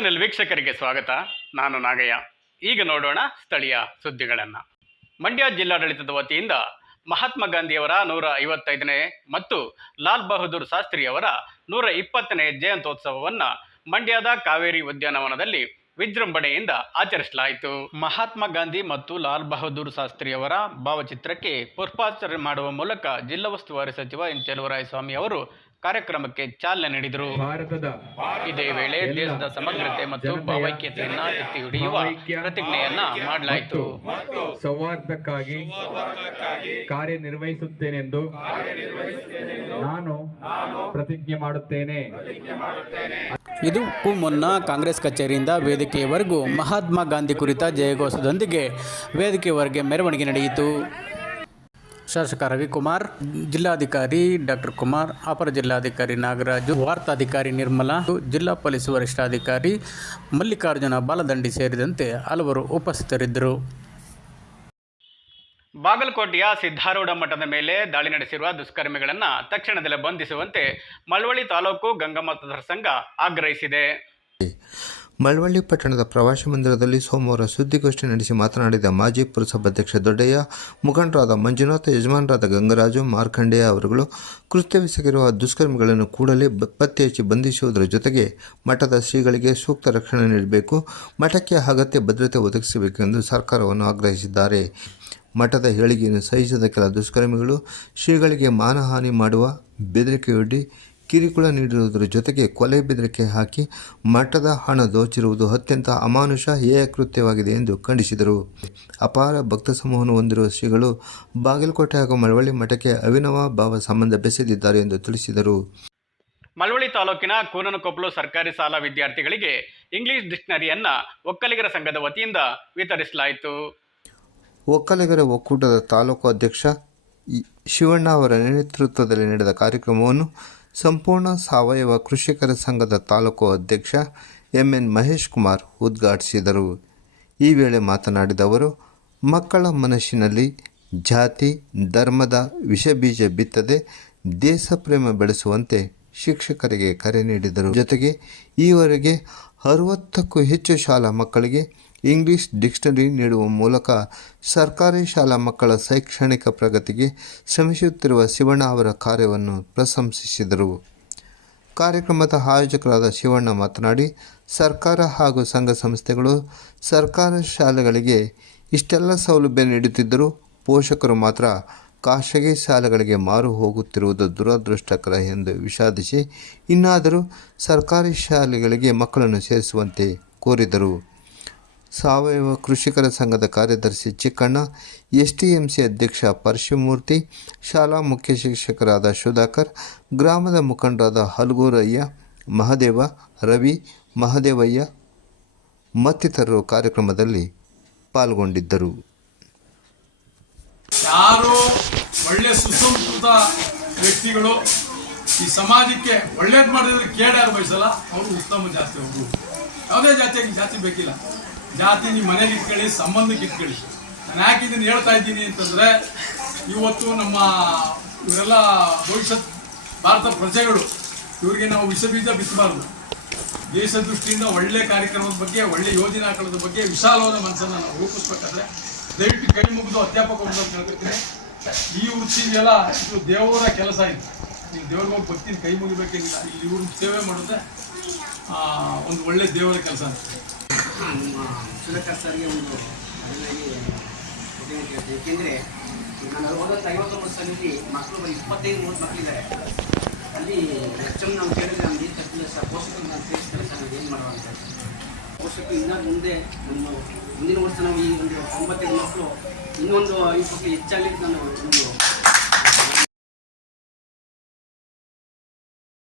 News ವೀಕ್ಷಕರಿಗೆ ಸ್ವಾಗತ. ನಾನು ನಾಗಯ್ಯ. ಈಗ ನೋಡೋಣ ಸ್ಥಳೀಯ ಸುದ್ದಿಗಳನ್ನು. ಮಂಡ್ಯ ಜಿಲ್ಲಾಡಳಿತದ ವತಿಯಿಂದ ಮಹಾತ್ಮ ಗಾಂಧಿಯವರ ನೂರ ಐವತ್ತೈದನೇ ಮತ್ತು ಲಾಲ್ ಬಹದ್ದೂರ್ ಶಾಸ್ತ್ರಿಯವರ ನೂರ ಇಪ್ಪತ್ತನೇ ಜಯಂತ್ಯೋತ್ಸವವನ್ನು ಮಂಡ್ಯದ ಕಾವೇರಿ ಉದ್ಯಾನವನದಲ್ಲಿ ವಿಜೃಂಭಣೆಯಿಂದ ಆಚರಿಸಲಾಯಿತು. ಮಹಾತ್ಮ ಗಾಂಧಿ ಮತ್ತು ಲಾಲ್ ಬಹದ್ದೂರ್ ಶಾಸ್ತ್ರಿಯವರ ಭಾವಚಿತ್ರಕ್ಕೆ ಪುಷ್ಪಾರ್ಚನೆ ಮಾಡುವ ಮೂಲಕ ಜಿಲ್ಲಾ ಉಸ್ತುವಾರಿ ಸಚಿವ ಎನ್ ಸ್ವಾಮಿ ಅವರು ಕಾರ್ಯಕ್ರಮಕ್ಕೆ ಚಾಲನೆ ನೀಡಿದರು. ಭಾರತದ ಇದೇ ವೇಳೆ ದೇಶದ ಸಮಗ್ರತೆ ಮತ್ತು ಭಾವೈಕ್ಯತೆಯನ್ನ ಎತ್ತಿ ಹಿಡಿಯುವ ಪ್ರತಿಜ್ಞೆಯನ್ನ ಮಾಡಲಾಯಿತು. ಮತ್ತು ಸೌಹಾರ್ದಕ್ಕಾಗಿ ಕಾರ್ಯನಿರ್ವಹಿಸುತ್ತೇನೆಂದು ನಾನು ಪ್ರತಿಜ್ಞೆ ಮಾಡುತ್ತೇನೆ. ಇದಕ್ಕೂ ಮುನ್ನ ಕಾಂಗ್ರೆಸ್ ಕಚೇರಿಯಿಂದ ವೇದಿಕೆಯವರೆಗೂ ಮಹಾತ್ಮ ಗಾಂಧಿ ಕುರಿತ ಜಯಘೋಷದೊಂದಿಗೆ ವೇದಿಕೆಯವರೆಗೆ ಮೆರವಣಿಗೆ ನಡೆಯಿತು. ಶಾಸಕ ರವಿಕುಮಾರ್, ಜಿಲ್ಲಾಧಿಕಾರಿ ಡಾಕ್ಟರ್ ಕುಮಾರ್, ಅಪರ ಜಿಲ್ಲಾಧಿಕಾರಿ ನಾಗರಾಜು, ವಾರ್ತಾಧಿಕಾರಿ ನಿರ್ಮಲಾ, ಜಿಲ್ಲಾ ಪೊಲೀಸ್ ವರಿಷ್ಠಾಧಿಕಾರಿ ಮಲ್ಲಿಕಾರ್ಜುನ ಬಾಲದಂಡಿ ಸೇರಿದಂತೆ ಹಲವರು ಉಪಸ್ಥಿತರಿದ್ದರು. ಬಾಗಲಕೋಟೆಯ ಸಿದ್ಧಾರೂಢ ಮಠದ ಮೇಲೆ ದಾಳಿ ನಡೆಸಿರುವ ದುಷ್ಕರ್ಮಿಗಳನ್ನು ತಕ್ಷಣದಲ್ಲೇ ಬಂಧಿಸುವಂತೆ ಮಳವಳ್ಳಿ ತಾಲೂಕು ಗಂಗಮತದ ಸಂಘ ಆಗ್ರಹಿಸಿದೆ. ಮಳವಳ್ಳಿ ಪಟ್ಟಣದ ಪ್ರವಾಸಿ ಮಂದಿರದಲ್ಲಿ ಸೋಮವಾರ ಸುದ್ದಿಗೋಷ್ಠಿ ನಡೆಸಿ ಮಾತನಾಡಿದ ಮಾಜಿ ಪುರಸಭಾಧ್ಯಕ್ಷ ದೊಡ್ಡಯ್ಯ, ಮುಖಂಡರಾದ ಮಂಜುನಾಥ, ಯಜಮಾನರಾದ ಗಂಗರಾಜು, ಮಾರ್ಕಂಡೇಯ ಅವರುಗಳು ಕೃತ್ಯವೆಸಗಿರುವ ದುಷ್ಕರ್ಮಿಗಳನ್ನು ಕೂಡಲೇ ಪತ್ತೆ ಹಚ್ಚಿ ಬಂಧಿಸುವುದರ ಜೊತೆಗೆ ಮಠದ ಶ್ರೀಗಳಿಗೆ ಸೂಕ್ತ ರಕ್ಷಣೆ ನೀಡಬೇಕು, ಮಠಕ್ಕೆ ಅಗತ್ಯ ಭದ್ರತೆ ಒದಗಿಸಬೇಕು ಎಂದು ಸರ್ಕಾರವನ್ನು ಆಗ್ರಹಿಸಿದ್ದಾರೆ. ಮಠದ ಹೇಳಿಕೆಯನ್ನು ಸಹಿಸದ ಕೆಲ ದುಷ್ಕರ್ಮಿಗಳು ಶ್ರೀಗಳಿಗೆ ಮಾನಹಾನಿ ಮಾಡುವ ಬೆದರಿಕೆಯೊಡ್ಡಿ ಕಿರುಕುಳ ನೀಡಿರುವುದರ ಜೊತೆಗೆ ಕೊಲೆ ಬೆದರಿಕೆ ಹಾಕಿ ಮಠದ ಹಣ ದೋಚಿರುವುದು ಅತ್ಯಂತ ಅಮಾನುಷ ಹೇಯ ಕೃತ್ಯವಾಗಿದೆ ಎಂದು ಖಂಡಿಸಿದರು. ಅಪಾರ ಭಕ್ತ ಸಮೂಹವನ್ನು ಹೊಂದಿರುವ ಶ್ರೀಗಳು ಬಾಗಲಕೋಟೆ ಹಾಗೂ ಮಳವಳ್ಳಿ ಮಠಕ್ಕೆ ಅವಿನವ ಭಾವ ಸಂಬಂಧ ಬೆಸೆದಿದ್ದಾರೆ ಎಂದು ತಿಳಿಸಿದರು. ಮಳವಳ್ಳಿ ತಾಲೂಕಿನ ಕೂನನಕೊಪ್ಪಲು ಸರ್ಕಾರಿ ಶಾಲಾ ವಿದ್ಯಾರ್ಥಿಗಳಿಗೆ ಇಂಗ್ಲಿಷ್ ಡಿಕ್ಷನರಿಯನ್ನ ಒಕ್ಕಲಿಗರ ಸಂಘದ ವತಿಯಿಂದ ವಿತರಿಸಲಾಯಿತು. ಒಕ್ಕಲಿಗರ ಒಕ್ಕೂಟದ ತಾಲೂಕು ಅಧ್ಯಕ್ಷ ಶಿವಣ್ಣ ಅವರ ನೇತೃತ್ವದಲ್ಲಿ ನಡೆದ ಕಾರ್ಯಕ್ರಮವನ್ನು ಸಂಪೂರ್ಣ ಸಾವಯವ ಕೃಷಿಕರ ಸಂಘದ ತಾಲೂಕು ಅಧ್ಯಕ್ಷ ಎಂಎನ್ ಮಹೇಶ್ ಕುಮಾರ್ ಉದ್ಘಾಟಿಸಿದರು. ಈ ವೇಳೆ ಮಾತನಾಡಿದ ಅವರು, ಮಕ್ಕಳ ಮನಸ್ಸಿನಲ್ಲಿ ಜಾತಿ, ಧರ್ಮದ ವಿಷಬೀಜ ಬಿತ್ತದೆ ದೇಶ ಪ್ರೇಮ ಬೆಳೆಸುವಂತೆ ಶಿಕ್ಷಕರಿಗೆ ಕರೆ ನೀಡಿದರು. ಜೊತೆಗೆ ಈವರೆಗೆ ಅರವತ್ತಕ್ಕೂ ಹೆಚ್ಚು ಶಾಲಾ ಮಕ್ಕಳಿಗೆ ಇಂಗ್ಲಿಷ್ ಡಿಕ್ಷನರಿ ನೀಡುವ ಮೂಲಕ ಸರ್ಕಾರಿ ಶಾಲಾ ಮಕ್ಕಳ ಶೈಕ್ಷಣಿಕ ಪ್ರಗತಿಗೆ ಶ್ರಮಿಸುತ್ತಿರುವ ಶಿವಣ್ಣ ಅವರ ಕಾರ್ಯವನ್ನು ಪ್ರಶಂಸಿಸಿದರು. ಕಾರ್ಯಕ್ರಮದ ಆಯೋಜಕರಾದ ಶಿವಣ್ಣ ಮಾತನಾಡಿ, ಸರ್ಕಾರ ಹಾಗೂ ಸಂಘ ಸಂಸ್ಥೆಗಳು ಸರ್ಕಾರ ಶಾಲೆಗಳಿಗೆ ಇಷ್ಟೆಲ್ಲ ಸೌಲಭ್ಯ ನೀಡುತ್ತಿದ್ದರೂ ಪೋಷಕರು ಮಾತ್ರ ಖಾಸಗಿ ಶಾಲೆಗಳಿಗೆ ಮಾರು ಹೋಗುತ್ತಿರುವುದು ದುರದೃಷ್ಟಕರ ಎಂದು ವಿಷಾದಿಸಿ, ಇನ್ನಾದರೂ ಸರ್ಕಾರಿ ಶಾಲೆಗಳಿಗೆ ಮಕ್ಕಳನ್ನು ಸೇರಿಸುವಂತೆ ಕೋರಿದರು. ಸಾವಯವ ಕೃಷಿಕರ ಸಂಘದ ಕಾರ್ಯದರ್ಶಿ ಚಿಕ್ಕಣ್ಣ ಎಸ್ಟಿಎಂಸಿ ಅಧ್ಯಕ್ಷ ಪರಶುಮೂರ್ತಿ, ಶಾಲಾ ಮುಖ್ಯ ಶಿಕ್ಷಕರಾದ ಸುಧಾಕರ್, ಗ್ರಾಮದ ಮುಖಂಡರಾದ ಹಲಗೂರಯ್ಯ, ಮಹದೇವ, ರವಿ, ಮಹದೇವಯ್ಯ ಮತ್ತಿತರರು ಕಾರ್ಯಕ್ರಮದಲ್ಲಿ ಪಾಲ್ಗೊಂಡಿದ್ದರು. ಯಾರು ಒಳ್ಳೆ ಸುಸಂಸ್ಕೃತ ವ್ಯಕ್ತಿಗಳು ಈ ಸಮಾಜಕ್ಕೆ ಒಳ್ಳೇದು ಮಾಡಿದ್ರೆ ಕೇಡ್ ಬಯಸಲ್ಲ, ಅವರು ಉತ್ತಮ ಜಾತಿ ಅವರು. ಯಾವುದೇ ಜಾತಿಯಾಗಿ ಜಾತಿ ಬೇಕಿಲ್ಲ. ಜಾತಿ ನಿಮ್ಮ ಮನೆಗೆ ಇಟ್ಕೊಳ್ಳಿ, ಸಂಬಂಧಕ್ಕೆ ಇಟ್ಕೊಳ್ಳಿ. ನಾನು ಯಾಕೆ ಇದನ್ನು ಹೇಳ್ತಾ ಇದ್ದೀನಿ ಅಂತಂದ್ರೆ, ಇವತ್ತು ನಮ್ಮ ಇವರೆಲ್ಲ ಭವಿಷ್ಯತ್ ಭಾರತ ಪ್ರಜೆಗಳು, ಇವರಿಗೆ ನಾವು ವಿಷ ಬೀಜ ಬಿತ್ತಬಾರ್ದು ದೇಶ ದೃಷ್ಟಿಯಿಂದ ಒಳ್ಳೆ ಕಾರ್ಯಕ್ರಮದ ಬಗ್ಗೆ, ಒಳ್ಳೆ ಯೋಜನೆ ಹಾಕೊಳ್ಳೋದ್ರ ಬಗ್ಗೆ ವಿಶಾಲವಾದ ಮನಸ್ಸನ್ನು ನಾವು ರೂಪಿಸ್ಬೇಕಾದ್ರೆ, ದಯವಿಟ್ಟು ಕೈ ಮುಗಿದು ಅಧ್ಯಾಪಕ ಅಂತ ಹೇಳ್ತೀನಿ ಈ ವೃತ್ತಿ ಎಲ್ಲ ಇದು ದೇವರ ಕೆಲಸ ಇದು. ನೀವು ದೇವ್ರಿಗೆ ಹೋಗಿ ಬರ್ತೀನಿ ಕೈ ಮುಗಿಬೇಕೇನಿಲ್ಲ. ಇಲ್ಲಿ ಇವ್ರನ್ನ ಸೇವೆ ಮಾಡಿದ್ರೆ ಒಂದು ಒಳ್ಳೆ ದೇವರ ಕೆಲಸ. ಸುಧಾಕರ್ ಸರ್ಗೆ ಒಂದು ಅದರಲ್ಲಿ ಏಕೆಂದರೆ ನಾನು ಓದೋದು ಐವತ್ತೊಂಬತ್ತು ಸಾಲಲ್ಲಿ ಮಕ್ಕಳು ಬರೀ ಇಪ್ಪತ್ತೈದು, ಮೂವತ್ತು ಮಕ್ಕಳಿದ್ದಾರೆ. ಅಲ್ಲಿ ಹೆಚ್ಚು ನಾವು ಕೇಳಿದ್ರೆ ನಮಗೆ ತಪ್ಪಿಲ್ಲ ಸರ್ ಪೋಷಕರು ನಾನು ತಿಳಿಸ್ತಾರೆ ಸರ್ ಏನು ಮಾಡುವ ಅಂತ. ಪೋಷಕರು ಇನ್ನೂ ಮುಂದೆ ಒಂದು ಮುಂದಿನ ವರ್ಷ ನಾವು ಈ ಒಂದು ಒಂಬತ್ತೈದು ಮಕ್ಕಳು ಇನ್ನೊಂದು ಐದು ಮಕ್ಕಳು ಹೆಚ್ಚಾಗಲಿ ನಾನು ಒಂದು